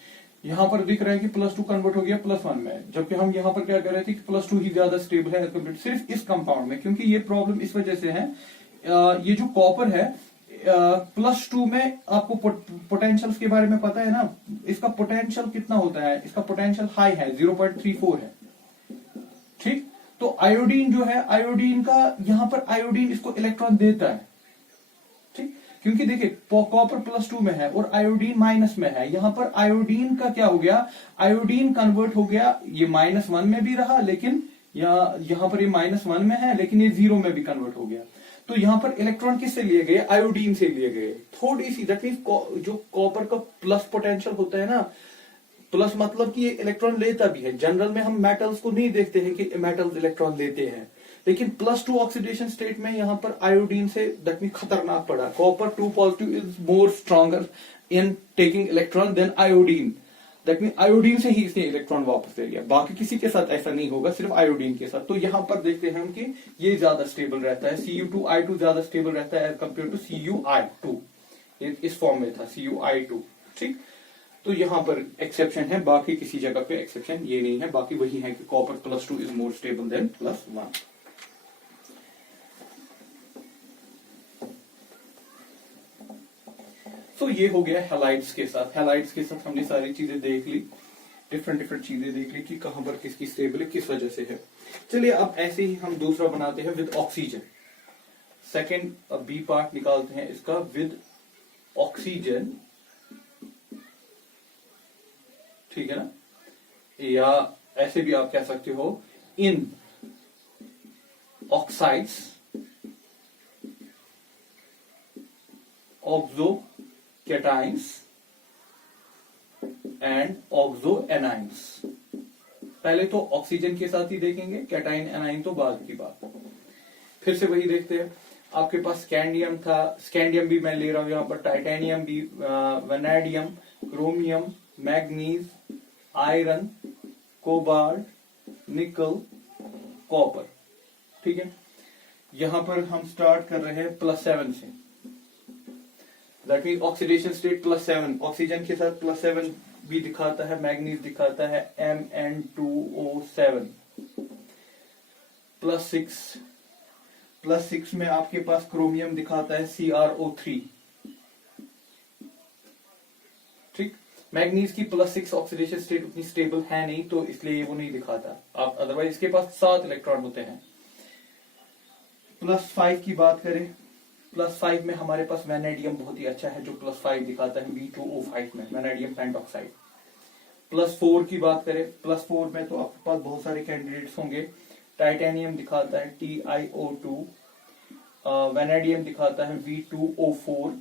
यहां पर दिख रहा है कि +2 कन्वर्ट हो गया +1 में, जबकि हम यहां पर क्या कर रहे थे कि +2 ही ज्यादा स्टेबल है कंपेयर सिर्फ इस कंपाउंड में. क्योंकि ये प्रॉब्लम इस वजह से है, ये जो कॉपर है +2 में आपको पोटेंशियल्स के बारे में पता है ना, इसका पोटेंशियल कितना होता है, इसका पोटेंशियल हाई है, 0.34 है, ठीक. तो आयोडीन जो है, आयोडीन का यहां पर आयोडीन इसको इलेक्ट्रॉन देता है, ठीक. क्योंकि देखिए कॉपर +2 में है और आयोडीन माइनस में है, यहां पर आयोडीन का क्या हो गया, आयोडीन कन्वर्ट हो गया, ये -1 में भी रहा, लेकिन यहां पर ये -1 में है, लेकिन ये 0 में भी कन्वर्ट हो गया. तो यहां पर इलेक्ट्रॉन किससे लिए गए, आयोडीन से लिए गए. थोड़ी सी, दैट मींस जो कॉपर का प्लस पोटेंशियल होता है ना, प्लस मतलब कि ये इलेक्ट्रॉन लेता भी है. जनरल में हम मेटल्स को नहीं देखते हैं कि मेटल्स इलेक्ट्रॉन लेते हैं, लेकिन +2 ऑक्सीडेशन स्टेट में यहां पर आयोडीन से दैट मींस खतरनाक पड़ा. Copper 2+ is more stronger in taking electron than iodine. That mean iodine से ही इसने इलेक्ट्रॉन वापस ले लिया, बाकी किसी के साथ ऐसा नहीं होगा, सिर्फ आयोडीन के साथ. तो यहां पर देखते हैं हम कि ये ज्यादा स्टेबल रहता है, Cu2I2 ज्यादा स्टेबल रहता है एज कंपेयर टू Cu2. इस फॉर्म में था Cu2, ठीक. तो यहां पर एक्सेप्शन है, बाकी किसी जगह पे एक्सेप्शन ये नहीं है, बाकी वही है कि copper +2 is more stable then +1. तो ये हो गया हैलाइड्स के साथ. हैलाइड्स के साथ हमने सारी चीजें देख ली, डिफरेंट चीजें देख ली कि कहां पर किसकी स्टेबल है, किस वजह से है. चलिए अब ऐसे ही हम दूसरा बनाते हैं with oxygen. Second B part निकालते हैं इसका विद ऑक्सीजन, ठीक है ना, या ऐसे भी आप कह सकते हो in oxides, oxo cations and oxo anions. पहले तो ऑक्सीजन के साथ ही देखेंगे, कैटाइन एनाइन तो बाद की बात. फिर से वही देखते हैं. आपके पास स्कैंडियम था, स्कैंडियम भी मैं ले रहा हूं यहां पर, टाइटेनियम भी, vanadium, chromium, manganese, iron, cobalt, निकल, कॉपर, ठीक है. यहां पर हम स्टार्ट कर रहे हैं +7 से. That mean oxidation state +7, oxygen के साथ +7 भी दिखाता है, मैग्नीज दिखाता है Mn2O7. +6 में आपके पास क्रोमियम दिखाता है CrO3, ठीक. मैग्नीज की +6 ऑक्सीडेशन स्टेट उतनी स्टेबल है नहीं, तो इसलिए वो नहीं दिखाता आप, अदरवाइज इसके पास 7 इलेक्ट्रॉन होते हैं. +5 की बात करें, +5 में हमारे पास वैनेडियम बहुत ही अच्छा है जो +5 दिखाता है V2O5 में, वैनेडियम पेंटॉक्साइड. +4 की बात करें, +4 में तो आपके पास बहुत सारे कैंडिडेट्स होंगे. टाइटेनियम दिखाता है TiO2, वैनेडियम दिखाता है V2O4,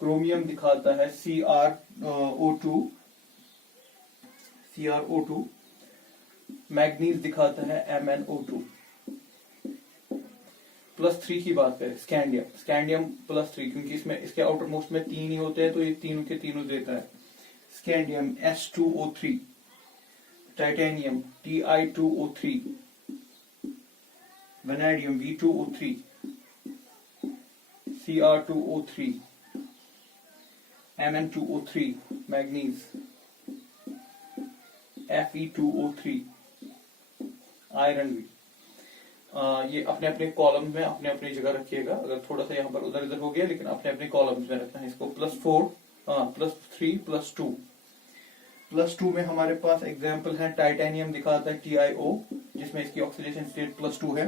क्रोमियम दिखाता है CrO2, CrO2, मैग्नीज दिखाता है MnO2। +3 की बात करें, स्कैंडियम +3, क्योंकि इसमें इसके आउटर मोस्ट में 3 ही होते हैं तो ये तीनों के तीनों देता है। Scandium S2O3, titanium Ti2O3, vanadium V2O3, Cr2O3, Mn2O3, manganese Fe2O3, iron भी। ये अपने अपने कॉलम्स में अपने अपनी जगह रखिएगा। अगर थोड़ा सा यहाँ पर उधर इधर हो गया, लेकिन अपने अपने कॉलम्स में रखना है इसको। +4, +3, +2। +2 में हमारे पास एग्जाम्पल है, टाइटेनियम दिखाता है TiO, जिसमें इसकी ऑक्सीडेशन स्टेट +2 है।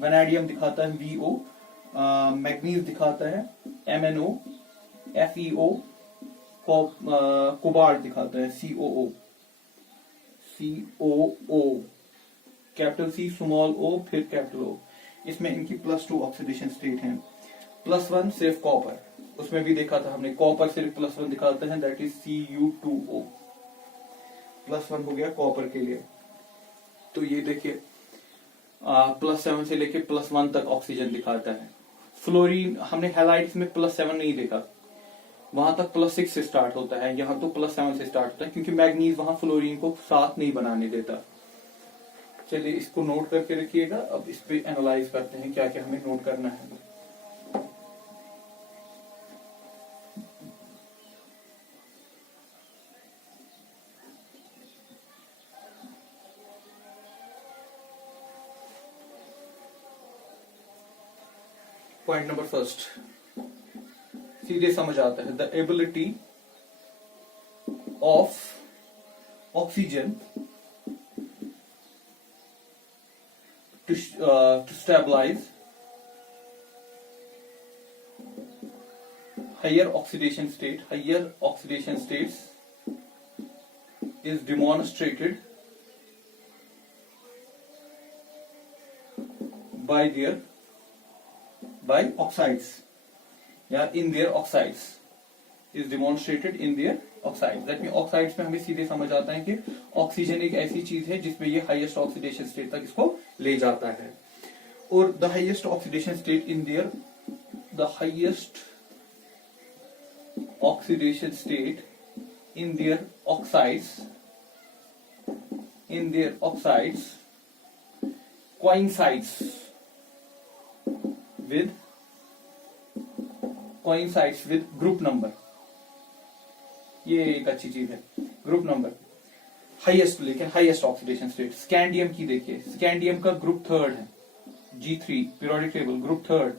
वेनेडियम दिखाता है VO, मैग्नीज दिखाता है MnO, FeO, कोबाल्ट दिखाता है COO, capital C small o फिर कैपिटल O। इसमें इनकी +2 ऑक्सीडेशन स्टेट है। +1 सिर्फ कॉपर, उसमें भी देखा था हमने, कॉपर सिर्फ +1 दिखाते हैं, दैट इज Cu2O। +1 हो गया कॉपर के लिए। तो ये देखिए +7 से लेके +1 तक ऑक्सीजन दिखाता है। फ्लोरीन हमने हैलाइड्स में +7 नहीं देखा, वहां तक +6 से स्टार्ट होता है, यहाँ तो +7 से स्टार्ट होता है, क्योंकि मैग्नीज वहां फ्लोरीन को साथ नहीं बनाने देता। चलिए इसको नोट करके रखिएगा। अब इस पे एनालाइज करते हैं क्या क्या हमें नोट करना है। पॉइंट नंबर फर्स्ट, सीधे समझ आता है, the ability of oxygen to stabilize higher oxidation states is demonstrated by oxides, in their oxides, is demonstrated in their oxides। That mean oxides में हमें सीधे समझ आता है कि ऑक्सीजन एक ऐसी चीज है जिसमें ये हाईएस्ट ऑक्सीडेशन स्टेट तक इसको ले जाता है। और the highest oxidation state in their, the highest oxidation state in their oxides coincides with group number. ये एक अच्छी चीज है, ग्रुप नंबर हाईएस्ट, लेकिन हाईएस्ट ऑक्सीडेशन स्टेट। स्कैंडियम की देखिए, स्कैंडियम का ग्रुप 3 है, G3 पीरियोडिक टेबल ग्रुप 3,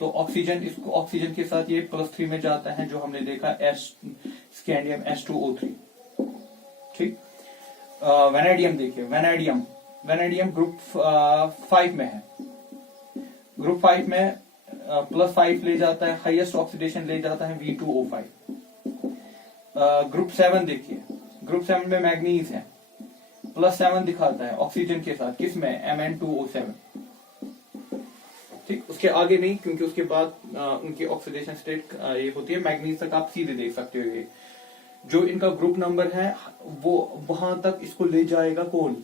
तो ऑक्सीजन, इसको ऑक्सीजन के साथ ये +3 में जाता है, जो हमने देखा स्कैंडियम S2O3। ठीक। वेनेडियम देखिए, वेनेडियम ग्रुप 5 में है, ग्रुप 5 में +5 ले जाता है, हाईएस्ट ऑक्सीडेशन ले जाता है V2O5। ग्रुप 7 देखिए, ग्रुप 7 में मैग्नीज है, +7 दिखाता है ऑक्सीजन के साथ, किसमें Mn2O7। ठीक, उसके आगे नहीं, क्योंकि उसके बाद उनकी ऑक्सीडेशन स्टेट ये होती है, मैग्नीज तक आप सीधे देख सकते हो। ये जो इनका ग्रुप नंबर है वो वहां तक इसको ले जाएगा कौन,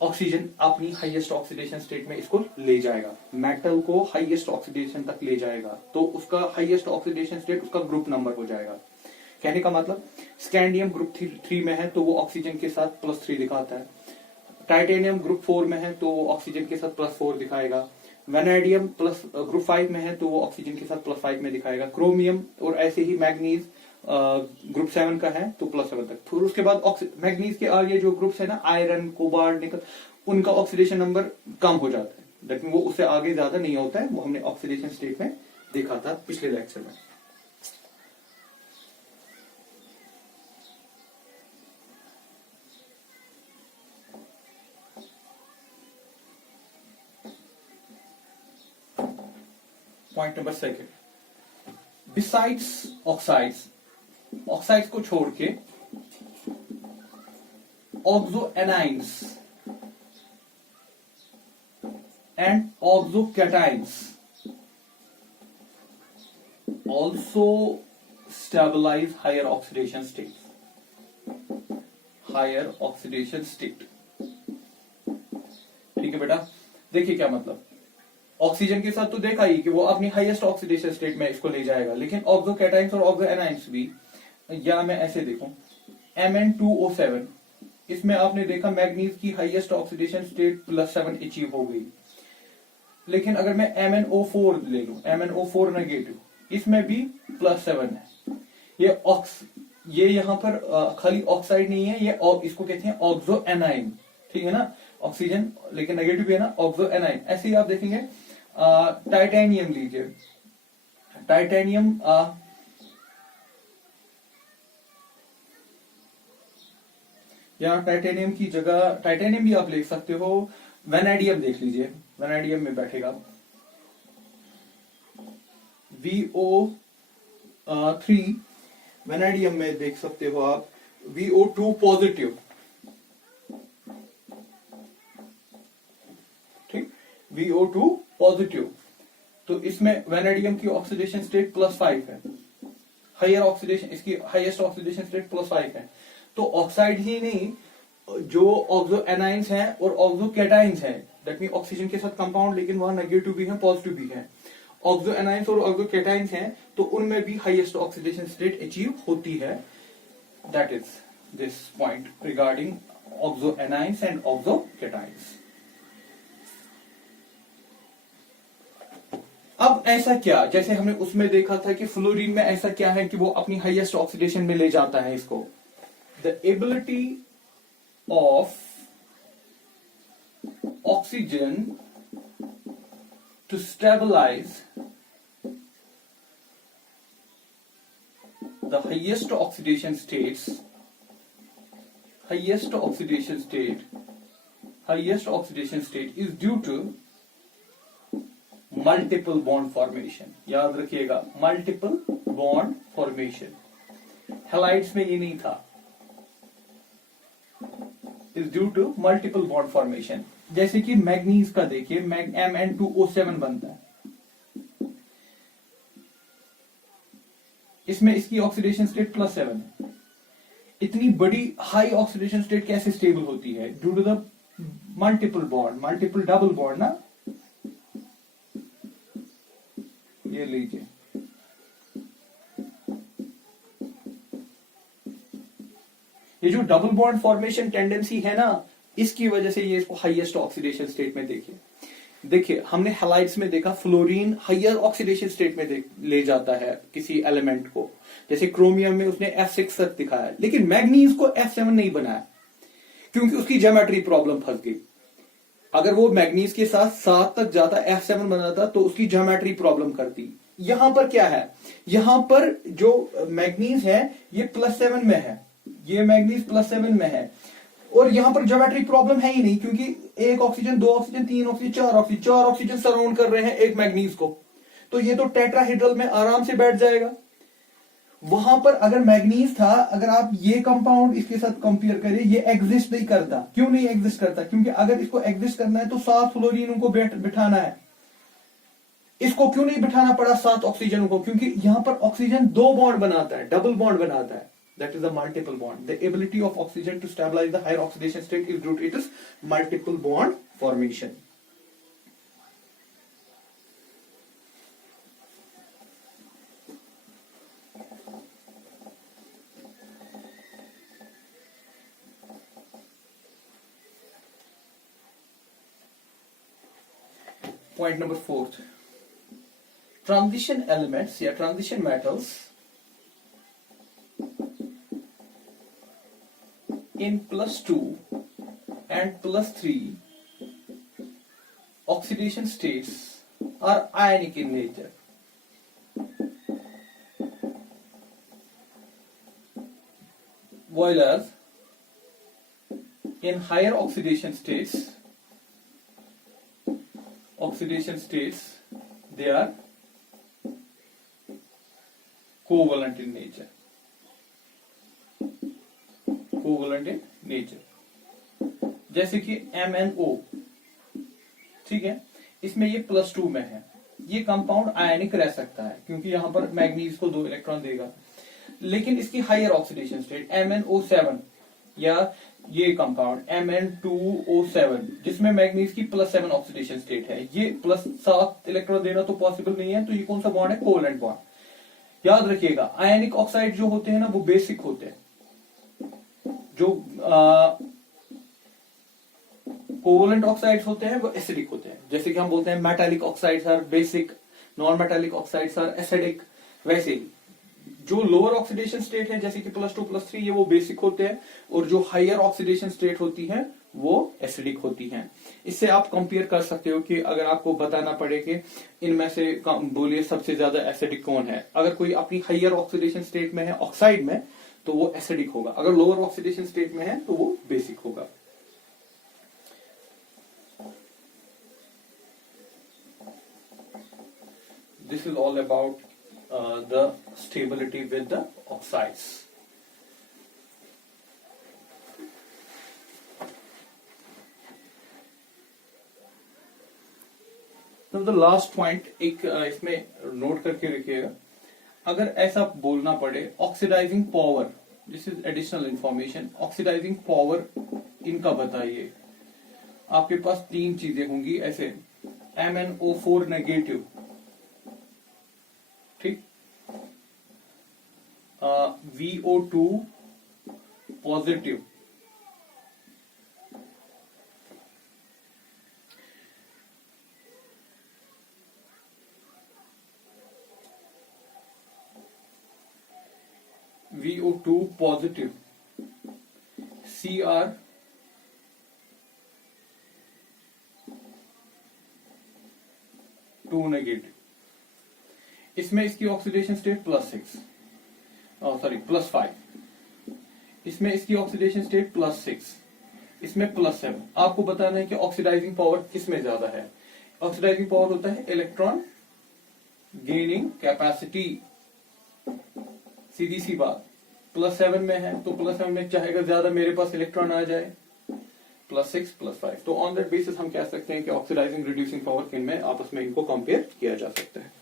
ऑक्सीजन अपनी हाईएस्ट ऑक्सीडेशन स्टेट में इसको ले जाएगा, मेटल को हाईएस्ट ऑक्सीडेशन तक ले जाएगा, तो उसका हाईएस्ट ऑक्सीडेशन स्टेट उसका ग्रुप नंबर हो जाएगा। कहने का मतलब स्कैंडियम ग्रुप 3 में है तो वो ऑक्सीजन के साथ +3 दिखाता है, टाइटेनियम ग्रुप 4 में है तो वो ऑक्सीजन के साथ +4 दिखाएगा, वेनेडियम ग्रुप 5 में है तो वो ऑक्सीजन के साथ +5 में दिखाएगा, क्रोमियम और ऐसे ही मैग्नीज ग्रुप 7 का है तो +7 तक। फिर उसके बाद मैग्नीज के आगे जो ग्रुप्स है ना, आयरन, कोबाल्ट, निकल, उनका ऑक्सीडेशन नंबर कम हो जाता है, दैट मीन वो उससे आगे ज्यादा नहीं होता है, वो हमने ऑक्सीडेशन स्टेट में देखा था पिछले लेक्चर में। पॉइंट नंबर 2, बिसाइड्स ऑक्साइड्स को छोड़ के oxoanions and oxocations also stabilize higher oxidation states। Higher oxidation state. ठीक है बेटा, देखिए क्या मतलब, ऑक्सीजन के साथ तो देखा ही कि वो अपनी हाईएस्ट ऑक्सीडेशन स्टेट में इसको ले जाएगा, लेकिन ऑक्सो कैटाइंस और ऑक्सो एनाइंस भी, या मैं ऐसे देखूं Mn2O7, इसमें आपने देखा मैग्नीज की हाईएस्ट ऑक्सीडेशन स्टेट +7 अचीव हो गई। लेकिन अगर मैं MnO4 ले लूं, MnO4 नेगेटिव, इसमें भी +7 है। ये यहाँ पर खाली ऑक्साइड नहीं है, ये इसको कहते हैं ऑक्सो एनाइन। ठीक है ना, ऑक्सीजन लेकिन नेगेटिव है ना, ऑक्सो एनाइन। ऐसे ही आप देखेंगे टाइटेनियम लीजिए, टाइटेनियम यहाँ टाइटेनियम की जगह टाइटेनियम भी आप लिख सकते हो, वेनेडियम देख लीजिए, वेनेडियम में बैठेगा VO3, वेनेडियम में देख सकते हो आप VO2 पॉजिटिव। ठीक, VO2 पॉजिटिव, तो इसमें वेनेडियम की ऑक्सीडेशन स्टेट +5 है, हायर ऑक्सीडेशन, इसकी हाईएस्ट ऑक्सीडेशन स्टेट +5 है। तो ऑक्साइड ही नहीं, जो ऑक्सो एनाइंस हैं और ऑक्सो कैटाइंस हैं, दैट मीन ऑक्सीजन के साथ कंपाउंड, लेकिन वहां नेगेटिव भी है पॉजिटिव भी है, ऑक्सो एनाइंस और ऑक्सो कैटाइंस हैं, तो उनमें भी हाईएस्ट ऑक्सीडेशन स्टेट अचीव होती है। That is this point regarding oxo anions and oxo cations. अब ऐसा क्या, जैसे हमने उसमें देखा था कि फ्लोरीन में ऐसा क्या है कि वो अपनी हाईएस्ट ऑक्सीडेशन में ले जाता है इसको, the ability of oxygen to stabilise the highest oxidation states, highest oxidation state is due to multiple bond formation. याद रखिएगा, मल्टीपल बॉन्ड फॉर्मेशन, हैलाइड्स में ये नहीं था, is due to multiple bond formation. जैसे कि मैग्नीज का देखिए, Mn2O7 बनता है, इसमें इसकी ऑक्सीडेशन स्टेट +7 है। इतनी बड़ी हाई ऑक्सीडेशन स्टेट कैसे स्टेबल होती है? Due to the multiple bond, multiple double bond ना, ये लीजिए, ये जो डबल बॉन्ड फॉर्मेशन टेंडेंसी है ना, इसकी वजह से ये इसको हाईएस्ट ऑक्सीडेशन स्टेट में देखिए हमने हैलाइड्स में देखा फ्लोरीन हायर ऑक्सीडेशन स्टेट में ले जाता है किसी एलिमेंट को, जैसे क्रोमियम में उसने F6 तक दिखाया, लेकिन मैग्नीज को F7 नहीं बनाया क्योंकि उसकी ज्योमेट्री प्रॉब्लम फंस गई। अगर वो मैग्नीज के साथ 7 तक जाता, F7 बनाता, तो उसकी ज्योमेट्री प्रॉब्लम करती। यहां पर क्या है, यहां पर जो मैग्नीज है ये +7 में है, ये मैग्नीज +7 में है, और यहां पर ज्योमेट्री प्रॉब्लम है ही नहीं, क्योंकि 1 oxygen 2 oxygen 3 oxygen 4 oxygen surround कर रहे हैं एक मैग्नीज को, तो ये तो टेट्राहेड्रल में आराम से बैठ जाएगा। वहां पर अगर मैग्नीज था, अगर आप ये कंपाउंड इसके साथ कंपेयर करें, ये एग्जिस्ट नहीं करता। क्यों नहीं एग्जिस्ट करता? क्योंकि अगर इसको एग्जिस्ट करना है तो 7 फ्लोरीन को बिठाना है। इसको क्यों नहीं बिठाना पड़ा 7 ऑक्सीजन को? क्योंकि यहां पर ऑक्सीजन 2 बॉन्ड बनाता है, डबल बॉन्ड बनाता है, that is a multiple bond. The ability of oxygen to stabilize the higher oxidation state is due to its multiple bond formation. Point number 4. Transition elements या transition metals in +2 and +3 oxidation states are ionic in nature. Whereas in higher oxidation states they are covalent in nature. Covalent in nature, जैसे कि MnO, ठीक है, इसमें ये +2 में है, ये कंपाउंड आयनिक रह सकता है क्योंकि यहां पर मैग्नीज को 2 इलेक्ट्रॉन देगा, लेकिन इसकी हायर ऑक्सीडेशन स्टेट MnO7 या ये कंपाउंड Mn2O7 जिसमें मैग्नीज की +7 ऑक्सीडेशन स्टेट है, ये +7 इलेक्ट्रॉन देना तो पॉसिबल नहीं है, तो ये कौन सा बॉन्ड है? Covalent bond. याद रखिएगा आयनिक ऑक्साइड जो होते हैं ना वो बेसिक होते हैं, जो कोवेलेंट ऑक्साइड्स होते हैं वो एसिडिक होते हैं। जैसे कि हम बोलते हैं metallic oxides are basic, non metallic oxides are acidic, वैसे ही जो लोअर ऑक्सीडेशन स्टेट है जैसे कि +2 +3 ये वो बेसिक होते हैं, और जो हायर ऑक्सीडेशन स्टेट होती है वो एसिडिक होती हैं। इससे आप कंपेयर कर सकते हो कि अगर आपको बताना पड़े कि इनमें से बोलिए सबसे ज्यादा एसिडिक कौन है, अगर कोई अपनी हायर ऑक्सीडेशन स्टेट में है ऑक्साइड में तो वो एसिडिक होगा, अगर लोअर ऑक्सीडेशन स्टेट में है तो वो बेसिक होगा। This is all about the stability with the oxides. तो द लास्ट पॉइंट एक इसमें नोट करके रखिएगा, अगर ऐसा बोलना पड़े oxidising power, this is additional information, oxidising power इनका बताइए। आपके पास 3 चीजें होंगी ऐसे, MnO4 नेगेटिव, ठीक, VO2 positive, VO2 positive, Cr2 negative. इसमें इसकी ऑक्सीडेशन स्टेट +6, सॉरी +5, इसमें इसकी ऑक्सीडेशन स्टेट +6, इसमें +7। आपको बताना है कि ऑक्सीडाइजिंग पावर किसमें ज्यादा है। ऑक्सीडाइजिंग पावर होता है इलेक्ट्रॉन गेनिंग कैपेसिटी, सीधी सी बात, +7 में है तो +7 में चाहेगा ज्यादा मेरे पास इलेक्ट्रॉन आ जाए, +6 +5। तो ऑन दैट बेसिस हम कह सकते हैं कि ऑक्सीडाइजिंग रिड्यूसिंग पावर किन में आपस में इनको कंपेयर किया जा सकता है।